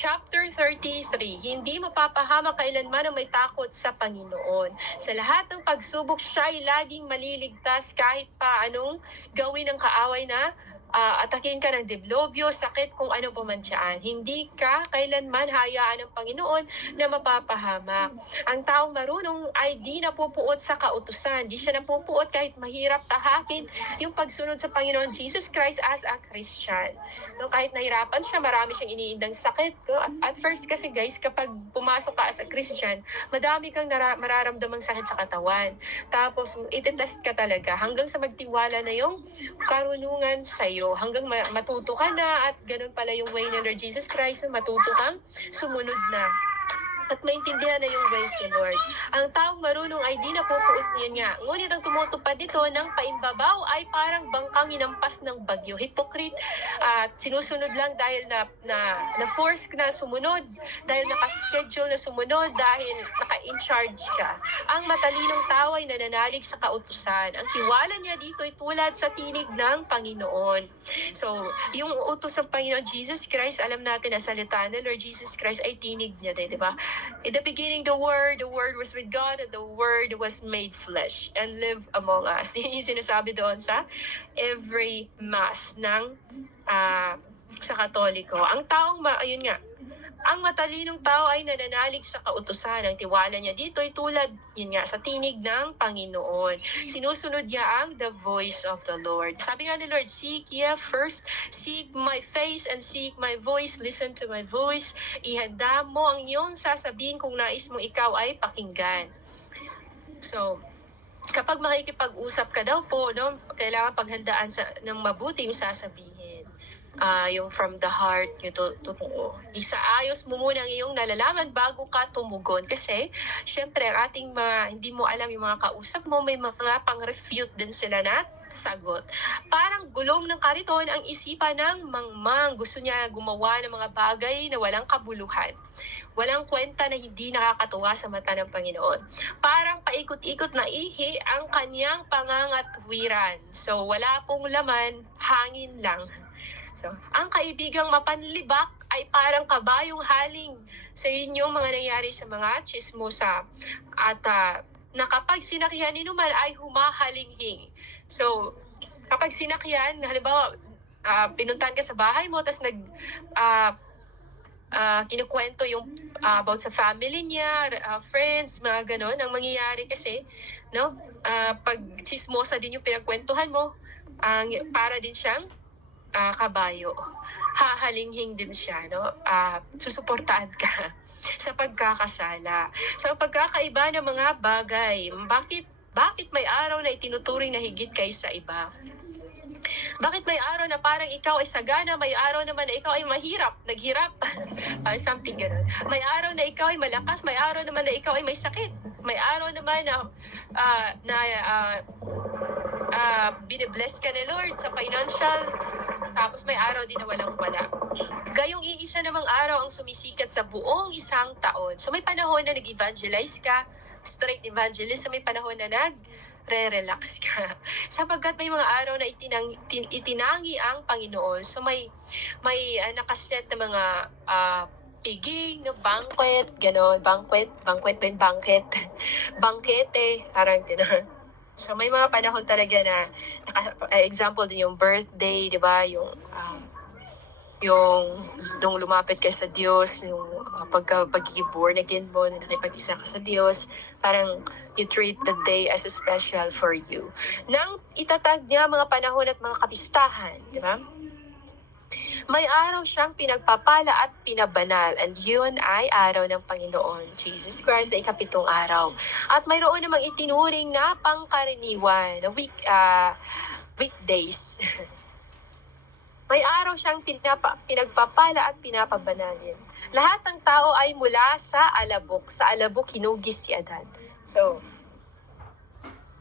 Chapter 33, hindi mapapahama kailanman ang may takot sa Panginoon. Sa lahat ng pagsubok, siya ay laging maliligtas kahit pa anong gawin ng kaaway na ah, atakin ka ng diblobyo, sakit kung ano pa man siyan. Hindi ka kailanman hayaan ng Panginoon na mapapahamak. Ang taong marunong ay di napupuot sa kautusan. Di siya napupuot kahit mahirap tahakin yung pagsunod sa Panginoon Jesus Christ as a Christian. No, kahit nahirapan siya, marami siyang iniindang sakit. No? At first kasi guys, kapag pumasok ka as a Christian, madami kang nara- mararamdamang sakit sa katawan. Tapos, ititest ka talaga hanggang sa magtiwala na yung karunungan sa'yo. Hanggang ma- matuto ka na at ganun pala yung way ni Lord Jesus Christ na matuto kang sumunod na at maintindihan na yung ways ni Lord. Ang taong marunong ay di napupuos niya nga. Ngunit ang tumutupad dito ng paimbabaw ay parang bangkang inampas ng bagyo. Hypocrite at sinusunod lang dahil na, na, na force na sumunod, dahil nakaschedule na sumunod, dahil naka-in charge ka. Ang matalinong tao ay nananalig sa kautusan. Ang tiwala niya dito ay tulad sa tinig ng Panginoon. So, yung utos ng Panginoon Jesus Christ, alam natin na salita ni Lord Jesus Christ ay tinig niya di ba? In the beginning, the Word, the Word was with God, and the Word was made flesh and lived among us. Yun yung sinasabi doon sa every Mass ng ah, sa Katoliko. Ang taong, ma- ayun nga, ang matalinong tao ay nananalig sa kautusan. Ang tiwala niya dito ay tulad, yun nga, sa tinig ng Panginoon. Sinusunod niya ang the voice of the Lord. Sabi nga ni Lord, seek ye first, seek my face and seek my voice, listen to my voice. Ihanda mo ang iyong sasabihin kung nais mo ikaw ay pakinggan. So, kapag makikipag-usap ka daw po, no, kailangan paghandaan sa, ng mabuti yung sasabihin. Ah, yung from the heart, yung to, totoo. Isaayos mo muna ang iyong nalalaman bago ka tumugon. Kasi, syempre, ang ating mga, hindi mo alam yung mga kausap mo, may mga pang-refute din sila na sagot. Parang gulong ng kariton ang isipan ng mangmang. Gusto niya gumawa ng mga bagay na walang kabuluhan. Walang kwenta na hindi nakakatuwa sa mata ng Panginoon. Parang paikot-ikot na ihi ang kanyang pangangatwiran. So, wala pong laman, hangin lang. So, ang kaibigang mapanlibak ay parang kabayong haling sa inyong mga nangyari sa mga chismosa. At ah, na kapag sinakyan ni Numan ay humahalinghing. So, kapag sinakyan, halimbawa, ah, pinuntahan ka sa bahay mo, tapos nag, ah, ah, kinukwento yung ah, about sa family niya, ah, friends, mga ganon. Ang mangyayari kasi, no, ah, pag chismosa din yung pinagkwentuhan mo, ang para din siyang ah, kabayo. Hahalinghing din siya, no? Ah, susuportaan ka sa pagkakasala. So, ang pagkakaiba ng mga bagay, bakit bakit may araw na itinuturing na higit kaysa iba? Bakit may araw na parang ikaw ay sagana, may araw naman na ikaw ay mahirap, naghirap? Or something ganun. May araw na ikaw ay malakas, may araw naman na ikaw ay may sakit. May araw naman na, ah, na ah, ah, binibless ka ni Lord sa financial, tapos may araw din na walang wala. Gayong iisa namang araw ang sumisikat sa buong isang taon. So may panahon na nag-evangelize ka, straight evangelist, so may panahon na nag re-relax ka. Sapagkat may mga araw na itinang, tin- itinangi ang Panginoon. So may may uh, nakaset na mga ah, piging, banquet, gano'n, banquet, banquet din, banquet, bangkete, parang gano'n. So may mga panahon talaga na, eh, example din yung birthday, di ba, yung ah, yung nung lumapit ka sa Diyos, yung uh, pagka pagiging born again mo, na nakipag-isa ka sa Diyos, parang you treat the day as a special for you. Nang itatag niya mga panahon at mga kapistahan, di ba? May araw siyang pinagpapala at pinabanal and yun ay araw ng Panginoon, Jesus Christ na ikapitong araw. At mayroon namang itinuring na pangkaraniwan, na week, ah, weekdays. May araw siyang pinapa, pinagpapala at pinapabanalin. Lahat ng tao ay mula sa alabok. Sa alabok, hinugis si Adan. So,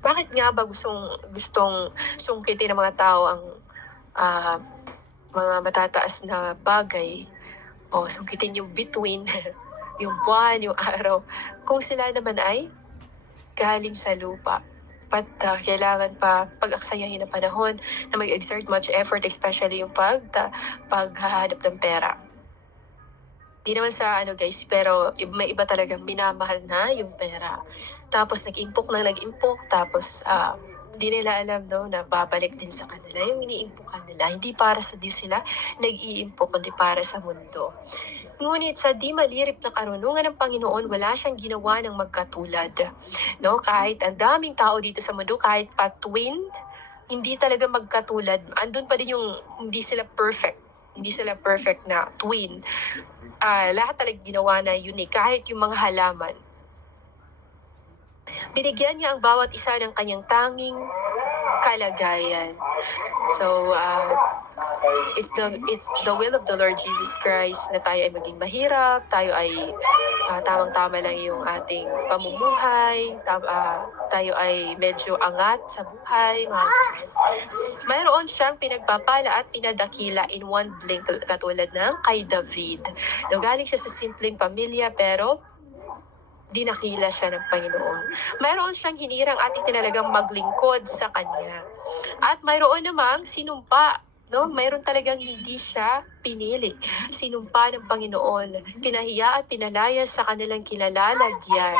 bakit nga ba gustong, gustong sungkitin ng mga tao ang ah, mga matataas na bagay o sungkitin yung between, yung buwan, yung araw, kung sila naman ay galing sa lupa. But ah, kailangan pa pag-aksayahin ng panahon na mag-exert much effort, especially yung pag, ta, paghahanap ng pera. Di naman sa ano guys, pero may iba talagang minamahal na yung pera. Tapos nag-impok na nag-impok, tapos ah, di nila alam no, na babalik din sa kanila yung iniimpukan nila. Hindi para sa Diyos sila nag-iimpok, kundi para sa mundo. Ngunit sa di malirip na karunungan ng Panginoon, wala siyang ginawa ng magkatulad. No, kahit ang daming tao dito sa mundo, kahit pa twin, hindi talaga magkatulad. Andun pa din yung hindi sila perfect. Hindi sila perfect na twin. Ah, lahat talaga ginawa na unique. Kahit yung mga halaman. Binigyan niya ang bawat isa ng kanyang tanging kalagayan. So, uh, it's the it's the will of the Lord Jesus Christ na tayo ay maging mahirap, tayo ay ah, tamang-tama lang yung ating pamumuhay, tam- ah, tayo ay medyo angat sa buhay. Mayroon siyang pinagpapala at pinadakila in one blink katulad ng kay David. No, galing siya sa simpleng pamilya pero dinakila siya ng Panginoon. Mayroon siyang hinirang at itinalagang maglingkod sa Kanya. At mayroon namang sinumpa No, mayroon talagang hindi siya pinili. Sinumpa ng Panginoon, pinahiya at pinalaya sa kanilang kilalalagyan.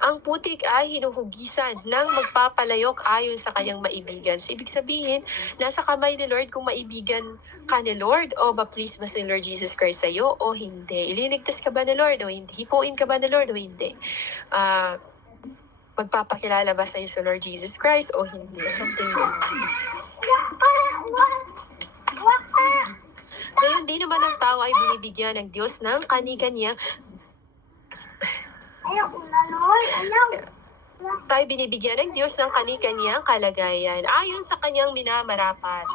Ang putik ay hinuhugisan ng magpapalayok ayon sa kanyang maibigan. So, ibig sabihin, nasa kamay ni Lord kung maibigan ka ni Lord o ma-please ba si Lord Jesus Christ sa'yo o hindi. Ilinigtas ka ba ni Lord o hindi? Hipuin ka ba ni Lord o hindi? Ah, magpapakilala ba sa'yo si Lord Jesus Christ o hindi? Something like Ngayon, di naman ang tao ay binibigyan ng Diyos ng kani-kanyang Ayoko na, Lord. Ayoko. tayo binibigyan ng Diyos ng kani-kanyang kalagayan ayon sa kanyang minamarapat.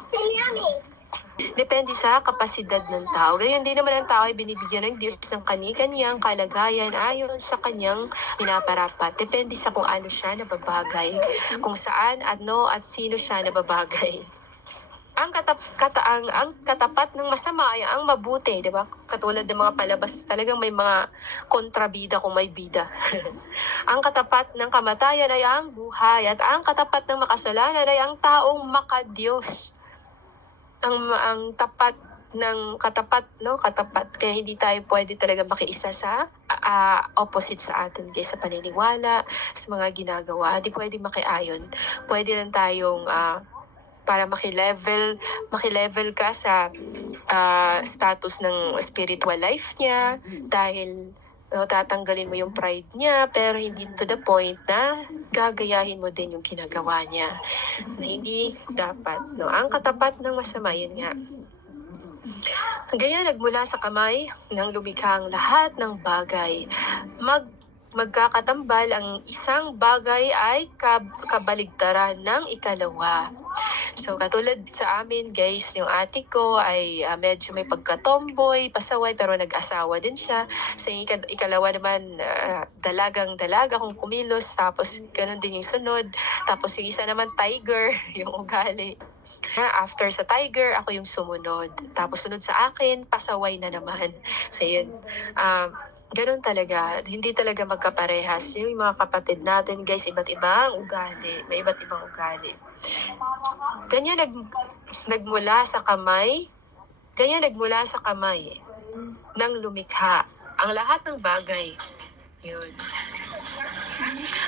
Depende sa kapasidad ng tao. Gayon din naman ang tao ay binibigyan ng Diyos ng kani-kanyang kalagayan ayon sa kanyang minaparapat. Depende sa kung ano siya nababagay, kung saan, ano, at sino siya nababagay. Ang katap kataang ang katapat ng masama ay ang mabuti, 'di ba? Katulad ng mga palabas, talagang may mga kontrabida kung may bida. ang katapat ng kamatayan ay ang buhay at ang katapat ng makasalanan ay ang taong makadiyos. Ang ang tapat ng katapat no? Katapat. Kaya hindi tayo pwede talaga makiisa sa ah, opposite sa atin guys sa paniniwala sa mga ginagawa. Hindi pwede makiayon. Pwede lang tayong ah, para makilevel makilevel ka sa ah, status ng spiritual life niya dahil no, tatanggalin mo yung pride niya pero hindi to the point na gagayahin mo din yung ginagawa niya na hindi dapat. No? Ang katapat ng masama, yun nga. Ganyan nagmula sa kamay ng lumikha ang lahat ng bagay. Mag magkakatambal ang isang bagay ay kab- kabaligtaran ng ikalawa. So katulad sa amin guys, yung ate ko ay ah, medyo may pagka-tomboy, pasaway pero nag-asawa din siya. So yung ika- ikalawa naman ah, dalagang dalaga kung kumilos tapos ganun din yung sunod. Tapos yung isa naman tiger, yung ugali. After sa tiger, ako yung sumunod. Tapos sunod sa akin, pasaway na naman. So yun. Um, ganun talaga. Hindi talaga magkaparehas. Yung mga kapatid natin, guys, iba't ibang ugali. May iba't ibang ugali. Ganyan nag, nagmula sa kamay, ganyan nagmula sa kamay ng lumikha. Ang lahat ng bagay. Yun.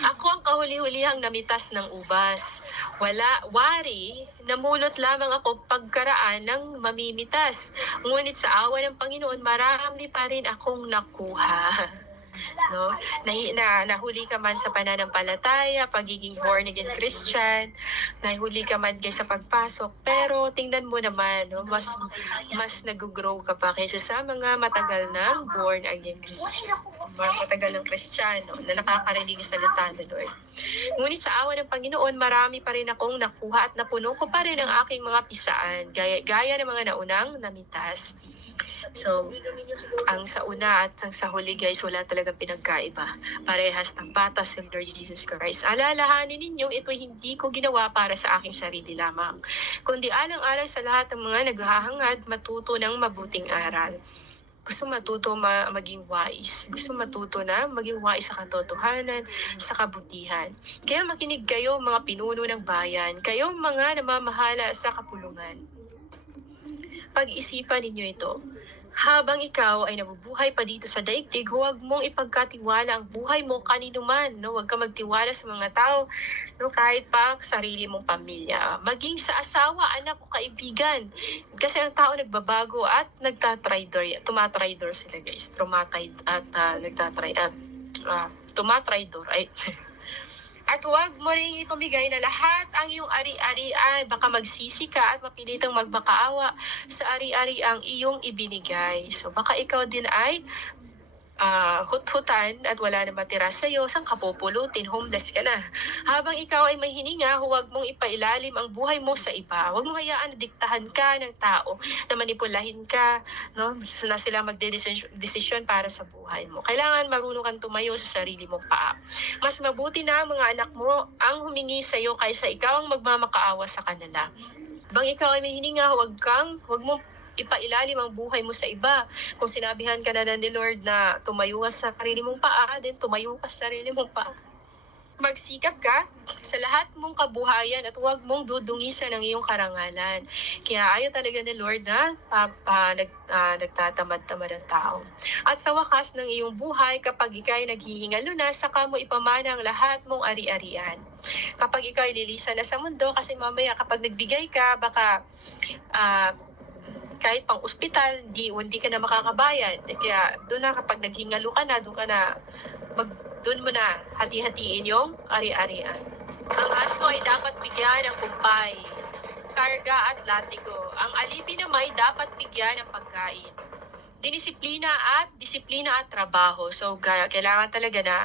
Ako ang kahuli-hulihang namitas ng ubas. Wala, wari, namulot lamang ako pagkaraan ng mamimitas. Ngunit sa awa ng Panginoon, marami pa rin akong nakuha. No? Nahi, na, nahuli ka man sa pananampalataya, pagiging born again Christian, nahuli ka man guys sa pagpasok, pero tingnan mo naman, no? mas mas nag-grow ka pa kaysa sa mga matagal ng born again Christian matagal ng Kristiyano na nakakarinig sa salita ng Lord. Ngunit sa awa ng Panginoon, marami pa rin akong nakuha at napuno ko pa rin ang aking mga pisaan, gaya, gaya ng mga naunang namitas. So, ang sa una at ang sa huli guys, wala talagang pinagkaiba. Parehas ng patas ng Lord Jesus Christ. Alalahanin ninyong ito hindi ko ginawa para sa aking sarili lamang, kundi alang-alang sa lahat ng mga naghahangad matuto ng mabuting aral gusto matuto ma- maging wise. Gusto matuto na maging wise sa katotohanan, sa kabutihan. Kaya makinig kayo mga pinuno ng bayan, kayo mga namamahala sa kapulungan. Pag-isipan ninyo ito. Habang ikaw ay nabubuhay pa dito sa daigdig, huwag mong ipagkatiwala ang buhay mo kanino man. No? Huwag ka magtiwala sa mga tao, no? kahit pa sarili mong pamilya. Maging sa asawa, anak o kaibigan. Kasi ang tao nagbabago at nagtatraidor. Tumatraidor sila guys. Traumatid at uh, nagtatry at uh, tumatraidor. Ay, At huwag mo rin ipamigay na lahat ang iyong ari-arian. Baka magsisi ka at mapilitang magmakaawa sa ari-ari ang iyong ibinigay. So baka ikaw din ay ah, hut-hutan at wala na matira sa iyo, saan ka pupulutin? Homeless ka na. Habang ikaw ay may hininga, huwag mong ipailalim ang buhay mo sa iba. Huwag mong hayaan na diktahan ka ng tao, na manipulahin ka, no? na sila magdedesisyon para sa buhay mo. Kailangan marunong kang tumayo sa sarili mong paa. Mas mabuti na mga anak mo ang humingi sa iyo kaysa ikaw ang magmamakaawa sa kanila. Bang ikaw ay may hininga, huwag kang, huwag mo ipailalim ang buhay mo sa iba. Kung sinabihan ka na ni Lord na tumayo ka sa sarili mong paa, then tumayo ka sa sarili mong paa. Magsikap ka sa lahat mong kabuhayan at huwag mong dudungisan ang iyong karangalan. Kaya ayaw talaga ni Lord na pa, pa, nag, ah, nagtatamad-tamad ang tao. At sa wakas ng iyong buhay, kapag ikay naghihingalo na, saka mo ipamana ang lahat mong ari-arian. Kapag ikay lilisan na sa mundo, kasi mamaya kapag nagbigay ka, baka ah, kahit pang ospital, di, hindi ka na makakabayad. Eh, Kaya doon na kapag naghingalo ka na, doon ka na, mag, doon mo na hati-hatiin yung ari-arian. Ang aso ay dapat bigyan ng kumpay, karga at latigo. Ang alipin naman ay dapat bigyan ng pagkain. Dinisiplina at disiplina at trabaho. So, ga- kailangan talaga na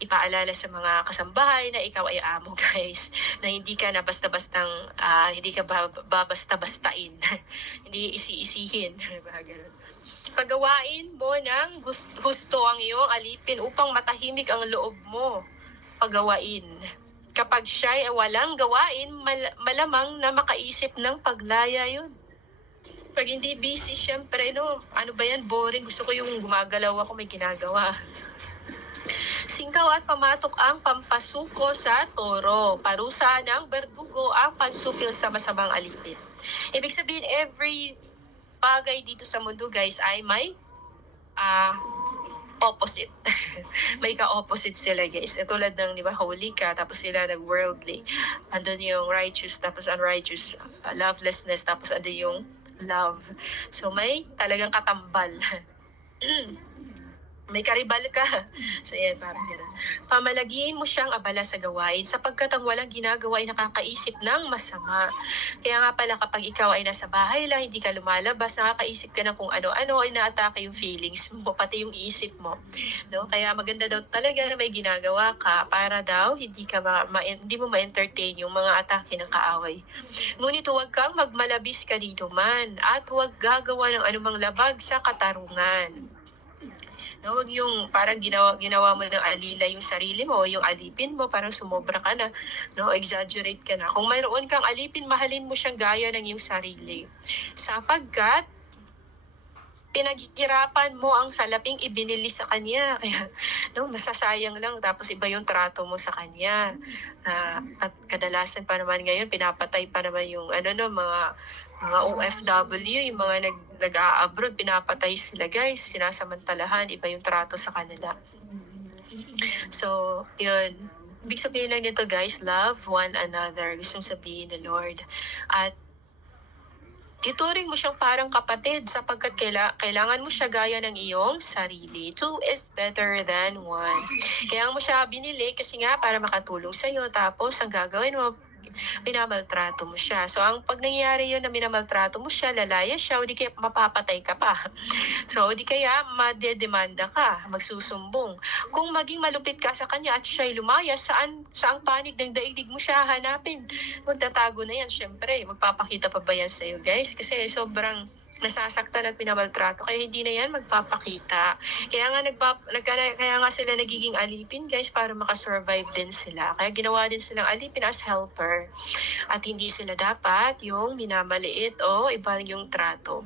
ipaalala sa mga kasambahay na ikaw ay amo, guys. Na hindi ka na basta-bastang, ah, hindi ka ba- babasta-bastain. hindi isi-isihin. Pagawain mo ng gus- gusto ang iyong alipin upang matahimik ang loob mo. Pagawain. Kapag siya ay walang gawain, mal- malamang na makaisip ng paglaya yun. Pag hindi busy, syempre, no, ano ba yan, boring. Gusto ko yung gumagalaw ako, may ginagawa. Singkaw at pamatok ang pampasuko sa toro. Parusa ng berdugo ang pansupil sa masamang alipin. Ibig sabihin, every bagay dito sa mundo, guys, ay may ah opposite. may ka-opposite sila, guys. E, tulad ng, di ba, holy ka, tapos sila nag-worldly. Andun yung righteous, tapos unrighteous, uh, lovelessness, tapos andun yung love. So, may talagang katambal. may karibal ka. So, yan, parang gano'n. Pamalagiin mo siyang abala sa gawain sapagkat ang walang ginagawa ay nakakaisip ng masama. Kaya nga pala kapag ikaw ay nasa bahay lang, hindi ka lumalabas, nakakaisip ka ng kung ano-ano, ay naatake yung feelings mo, pati yung isip mo. No? Kaya maganda daw talaga na may ginagawa ka para daw hindi ka ma- ma- hindi mo ma-entertain yung mga atake ng kaaway. Ngunit huwag kang magmalabis kanino man at huwag gagawa ng anumang labag sa katarungan. No, wag yung parang ginawa ginawa mo ng alila yung sarili mo, yung alipin mo, parang sumobra ka na, no, exaggerate ka na. Kung mayroon kang alipin, mahalin mo siyang gaya ng iyong sarili. Sapagkat pinaghihirapan mo ang salaping ibinili sa kanya. Kaya, no, masasayang lang. Tapos iba yung trato mo sa kanya. Ah, at kadalasan pa naman ngayon, pinapatay pa naman yung, ano no, mga mga OFW, yung mga nag, nag-a-abroad, pinapatay sila guys, sinasamantalahan, iba yung trato sa kanila. So, yun. Ibig sabihin lang nito guys, love one another. Gusto sabihin ni Lord. At ituring mo siyang parang kapatid sapagkat kaila, kailangan mo siya gaya ng iyong sarili. Two is better than one. Kaya mo siya binili kasi nga para makatulong sa iyo. Tapos ang gagawin mo, minamaltrato mo siya. So, ang pag nangyayari yun na minamaltrato mo siya, lalaya siya, o di kaya mapapatay ka pa. So, o di kaya madedemanda ka, magsusumbong. Kung maging malupit ka sa kanya at siya'y lumaya, saan, saang panig ng daigdig mo siya hanapin? Magtatago na yan, syempre. Magpapakita pa ba yan sa'yo, guys? Kasi sobrang nasasaktan at pinamaltrato. Kaya hindi na yan magpapakita. Kaya nga nagpa, nagka, kaya nga sila nagiging alipin guys para makasurvive din sila. Kaya ginawa din silang alipin as helper. At hindi sila dapat yung minamaliit o iba yung trato